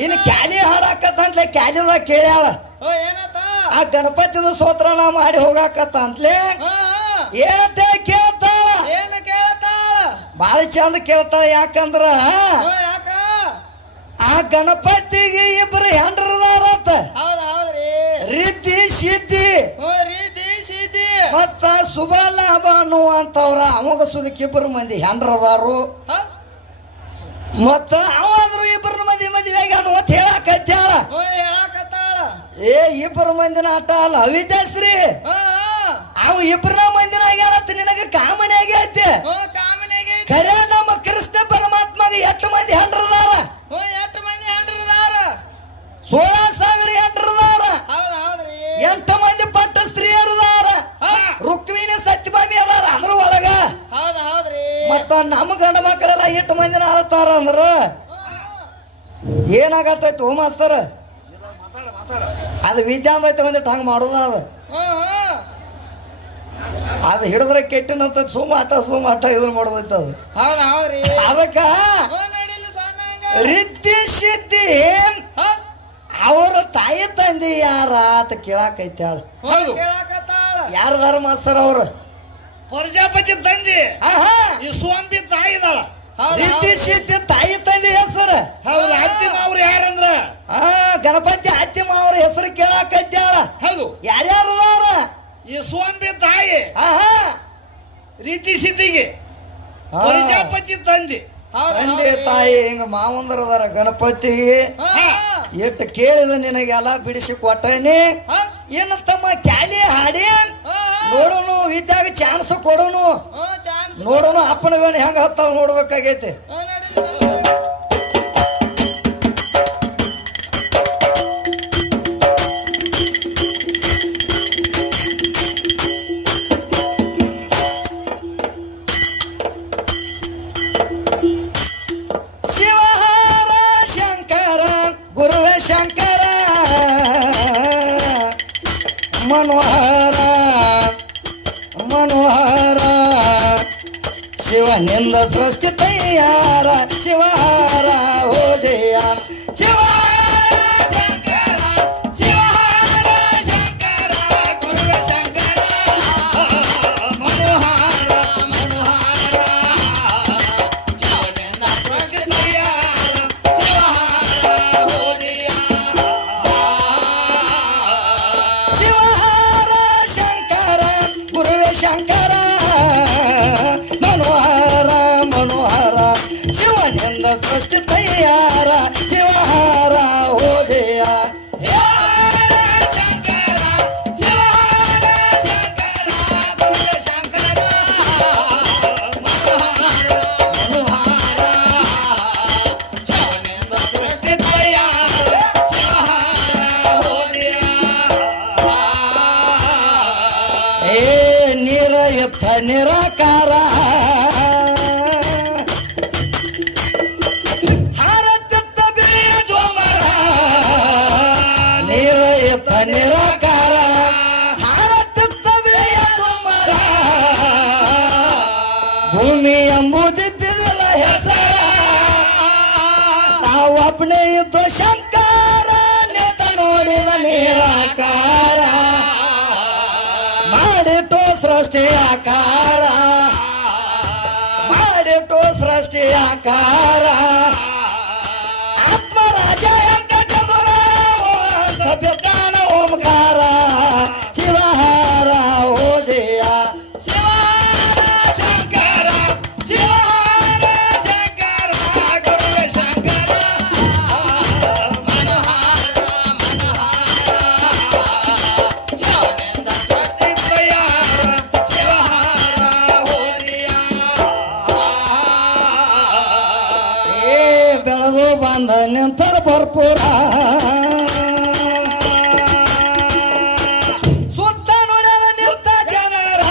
ಇನ್ನು ಕ್ಯಾಲಿ ಹಾಡಾಕತ್ತಂತ್ಲೆ ಕ್ಯಾಲಿದ ಕೇಳ್ಯಾಳ ಆ ಗಣಪತಿನ ಸ್ತೋತ್ರನ ಮಾಡಿ ಹೋಗಾಕತ್ತಂತ್ಲೆ ಏನಂತ ಕೇಳ್ತಾಳ ಬಾಳ ಚಂದ ಕೇಳ್ತಾಳ ಯಾಕಂದ್ರ ಆ ಗಣಪತಿಗೆ ಇಬ್ಬರು ಹೆಂಡ್ರದಾರತ್ತ ರಿದ್ದಿ ಸಿದ್ದಿ ಮತ್ತ ಶುಭ ಲಾಭ ಅನ್ನುವಂತವ್ರ ಅವಾಗ ಸುದಕ್ಕಿಬ್ಬರು ಮಂದಿ ಹೆಂಡ್ರದಾರು ಮತ್ತ ಅವಾದ್ರು ಇಬ್ಬರು ಮಂದಿ ಮದುವೆಗೆ ಅನ್ನುವಂತ ಹೇಳಾಕತ್ತಾಳ ಏ ಇಬ್ಬರು ಮಂದಿನ ಆಟ ಅಲ್ಲ ಅವಿದ್ಯಾಶ್ರೀ ಅವ ಇಬ್ಬರ ಮಂದಿನ ಆಗ್ಯಾರತ್ತ ನಿನಗ ಕಾಮನೆ ಆಗೈತಿ ಖರೆ ನಮ್ಮ ಕೃಷ್ಣ ಪರಮಾತ್ಮಗೆ 8 ಮಂದಿ ಹೆಂಡ್ರದಾರ 16,000 ಹೆಂಡ್ರದಾರ 8 ಮಂದಿ ಪಟ್ಟ ಸ್ತ್ರೀಯರದಾರ ರುಕ್ಮಿಣಿ ಸತ್ಯಭಾಮಿ ಅದಾರ ಅಂದ್ರ ಒಳಗ ಮತ್ತ ನಮ್ಮ ಗಂಡ ಮಕ್ಕಳೆಲ್ಲ 8 ಮಂದಿನ ಆಳ್ತಾರ ಅಂದ್ರ ಏನಾಗತ್ತೈತಿ ಓ ಮಾಸ್ತರ ಅದು ವಿದ್ಯಾ ಅಂದೈತೆ ಒಂದಿಟ್ಟು ಹಂಗ ಮಾಡೋದ ಅದು ಹಿಡಿದ್ರೆ ಕೆಟ್ಟಿನಂತ ಸುಮಾಟ ಇದನ್ನ ಮಾಡೋದೈತ ಅದು ಅದಕ್ಕ ರಿದ್ದಿ ಸಿದ್ದಿ ಅವ್ರ ತಾಯಿ ತಂದೆ ಯಾರ ಅಂತ ಕೇಳಾಕೈತಾಳ ಯಾರದಾರ ಮಾಸ್ತರ್ ಅವ್ರ ಪ್ರಜಾಪತಿ ತಂದೆ ಈ ಸ್ವಾಮಿ ತಾಯಿ ಇದಾಳ ರಿದ್ದಿ ಸಿದ್ದಿ ತಾಯಿ ತಂದೆ ಹೆಸರು ಹೌದು ಅತ್ತಿಮ ಅವ್ರು ಯಾರಂದ್ರ ಗಣಪತಿ ಅತ್ತಿಮ ಅವ್ರ ಹೆಸರು ಕೇಳಾಕೈತಾಳ ಹೌದು ಯಾರ್ಯಾರದಾರ ಈ ಸ್ವಾಮಿ ತಾಯಿ ರೀತಿ ಸಿದ್ಧಿಗೆ ಪ್ರಜಾಪತಿ ತಂದೆ ತಂದೆ ತಾಯಿ ಹಿಂಗ ಮಾವಂದರದಾರ ಗಣಪತಿಗೆ ಎಷ್ಟು ಕೇಳಿದ ನಿನಗೆಲ್ಲ ಬಿಡಿಸಿ ಕೊಟ್ಟನಿ ಇನ್ನು ತಮ್ಮ ಕ್ಯಾಲಿ ಹಾಡಿ ನೋಡೋನು ವಿದ್ಯಾಗ ಚಾನ್ಸ್ ಕೊಡೋನು ನೋಡೋನು ಅಪ್ಪನ ಗಣಿ ಹೆಂಗ ಹತ್ತಾವ ನೋಡ್ಬೇಕಾಗೈತಿ ಮನೋಹರ ಶಿವನಿಂದ ಸೃಷ್ಟಿ ತಯಾರ ಶಿವಹಾರ ಹೋ ಜಯ ಶಿವಹಾರ ಶಂಕರ ಶಿವಹಾರ ಶಂಕರ ಗುರು ಶಂಕರ ಮನೋಹರ ಶಿವನಿಂದ ಸೃಷ್ಟಿ ತಯಾರ ಶಿವಹಾರ ಹೋ ಜಯ ಶಿವಹಾರ ಶಂಕರ ಗುರುವೇ ಶಂಕರ ಮನೋಹರ ಶಿವನಿಂದ ಸೃಷ್ಟಿ ತಯಾರ ಶಿವಹಾರ ಹೋ ಜಯ ಶಿವಹಾರ ಶಂಕರ ಶಿವಹಾರ ಶಂಕರ ಗುರುವೇ ಶಂಕರ ಮನೋಹರ ಶಿವನಿಂದ ಸೃಷ್ಟಿ ತಯಾರ ಶಿವಹಾರ ಹೋ ಜಯ ಏ ನಿರಯುತ್ತ ನಿರಾಕಾರ ಹಾರತಿತ್ತ ಬೀಜ ಮರ ನಿರಯುತ್ತ ನಿರಾಕಾರ ಹಾರತಿತ್ತ ಬೀಜ ಮರ ಭೂಮಿ ಎಂಬುದಿದ್ದಿಲ್ಲ ಹೆಸರ ನಾವು ಅಪ್ಪಣೆ ಇದ್ದ ಶಂಕರ ನೇತ ನೋಡಿದ ನಿರಾಕಾರ ಮಾಡಿಟ್ಟು ಸೃಷ್ಟಿ ಆಕಾರ ಮಾಡಿಟ್ಟು ಸೃಷ್ಟಿ ಆಕಾರ ಆತ್ಮರಾಜ ಎಂತ ಚದುರ ಸಭ್ಯತಾನ ಓಂಕಾರ ಶಿವಹಾರ ಹೋ ಜಯ ಶಿವಹಾರ ಶಂಕರ ಶಿವಹಾರ ಶಂಕರ ಗುರುವೇ ಶಂಕರ ಮನೋಹರ ಶಿವನಿಂದ ಸೃಷ್ಟಿ ತಯಾರ ಶಿವಹಾರ ಹೋ ಜಯ ಏ ಬೆಳೆದು ಬಂದ ನಿಂತರ ಭರ್ಪೂರ ಸುತ್ತ ನೋಡ್ಯಾರ ನಿಂತ ಜನರ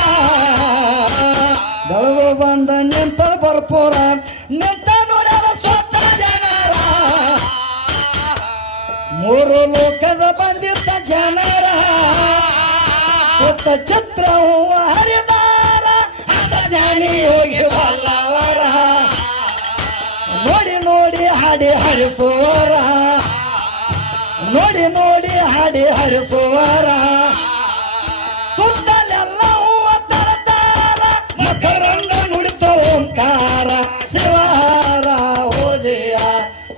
ಬೆಳೆದು ಬಂದ ನಿಂತರ ಭರ್ಪೂರ ನಿಂತ ನೋಡ್ಯಾರ ಸ್ವತ್ತ ಜನರ ಮೂರು ಲೋಕದ ಬಂದಿದ್ದ ಜನರ ಸುತ್ತ ಚಿತ್ರ ಹರಿದಾರ ಅದ ಜ್ಞಾನಿ ಹೋಗಿ ಬಲ್ಲವರ ನೋಡಿ ನೋಡಿ ಹಾಡಿ ಹರಿಸೋರ ನೋಡಿ ನೋಡಿ ಹಾಡಿ ಹರಿಸುವರ ಸುತ್ತಲೆಲ್ಲ ಹೂವ ತರತಾರ ಮಕರಂಗ ನುಡಿತ ಓಂಕಾರ ಶಿವಾರ ಓಜೆಯ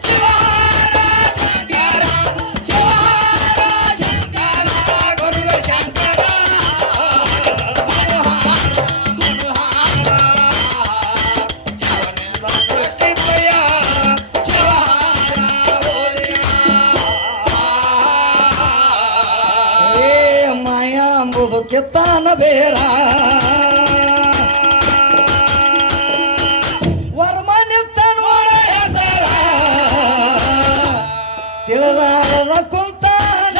ಶಿವಾರ ಶಂಕರ ಶಿವಾರ ಶಂಕರ ಗುರು ಶಂಕರ ಕೆತ್ತಾನ ಬೇರ ವರ್ಮನಿತ್ತ ನೋಡ ಹೆಸರ ತಿಳಿದಾರದ ಕುಂತಾನ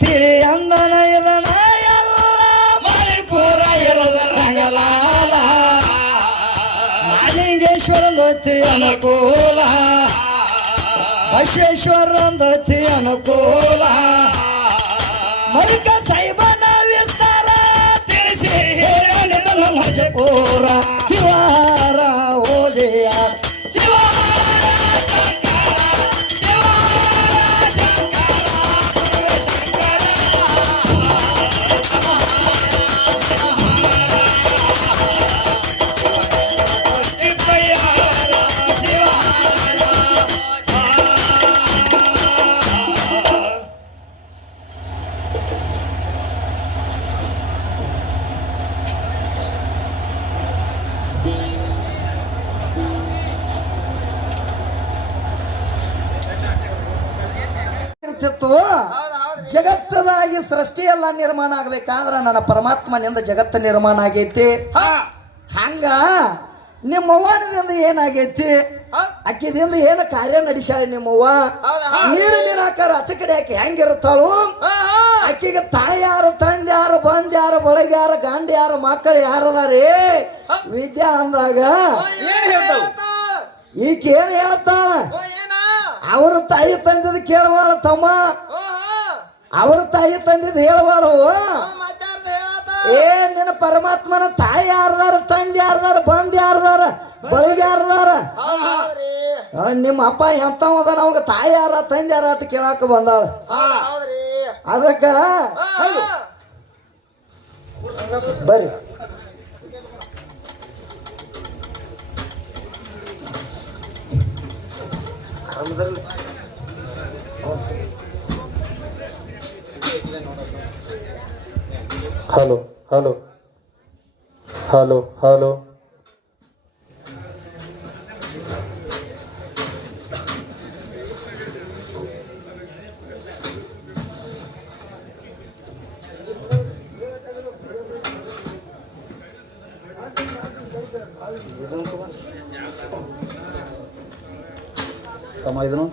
ತಿಳಿ ಅಂದನ ಇದನ ಎಲ್ಲ ಮಣಿಪುರ ಇರದ ರಂಗಲಾಲ ಮಾಲಿಂಗೇಶ್ವರದತಿ ಅನುಕೂಲ ಬಸವೇಶ್ವರಂದತಿ ಅನುಕೂಲ ಮಲ್ಲಿಕ ಸಾಯಿಬನ ವಿಸ್ತಾರ ತಿಳಿಸಿ ಹೇಳೋರ ಶಿವಾರ ಓಜೆಯ ಜಗತ್ತದಾಗಿ ಸೃಷ್ಟಿಯೆಲ್ಲ ನಿರ್ಮಾಣ ಆಗ್ಬೇಕಾದ್ರ ನನ್ನ ಪರಮಾತ್ಮನಿಂದ ಜಗತ್ತ ನಿರ್ಮಾಣ ಆಗೈತಿ ಹಂಗ ನಿಮ್ಮ ಅವ್ವನಿಂದ ಏನಾಗೈತಿ ಅಕ್ಕಿದಿಂದ ಏನ ಕಾರ್ಯ ನಡೆಸ್ಯಾಳ ನಿಮ್ಮವ್ವ ನೀರಿನ ಆಕಾರ ಆಚೆ ಕಡೆ ಆಕಿ ಹೆಂಗಿರುತ್ತಾಳು ಅಕ್ಕಿಗೆ ತಾಯಿ ಯಾರು ತಂದೆ ಯಾರು ಬಂದ್ ಯಾರು ಬಳಗ ಯಾರು ಗಂಡ ಯಾರು ಮಕ್ಕಳು ಯಾರದಾರಿ ವಿದ್ಯಾ ಅಂದಾಗ ಈಕೆ ಏನ್ ಹೇಳ್ತಾಳ ಅವ್ರ ತಾಯಿ ತಂದಿದ್ ಕೇಳವಾಳ ತಮ್ಮ ಅವ್ರ ತಾಯಿ ತಂದಿದ್ ಹೇಳವಾಳು ಏ ನಿನ್ನ ಪರಮಾತ್ಮನ ತಾಯಿ ಯಾರದಾರ ತಂದೆ ಯಾರದಾರ ಬಂದ್ ಯಾರದಾರ ಬಳಗ ಯಾರದಾರ ನಿಮ್ಮ ಅಪ್ಪ ಎಂತವದ ನಮಗ ತಾಯಿ ಯಾರ ತಂದೆ ಯಾರ ಅಂತ ಕೇಳಾಕ ಬಂದಾಳ ಅದಕ್ಕ ಬರ್ರಿ ಹಲೋ ಹಲೋ ಹಲೋ ಹಲೋ ತಮ್ಮ ಇದನ್ನು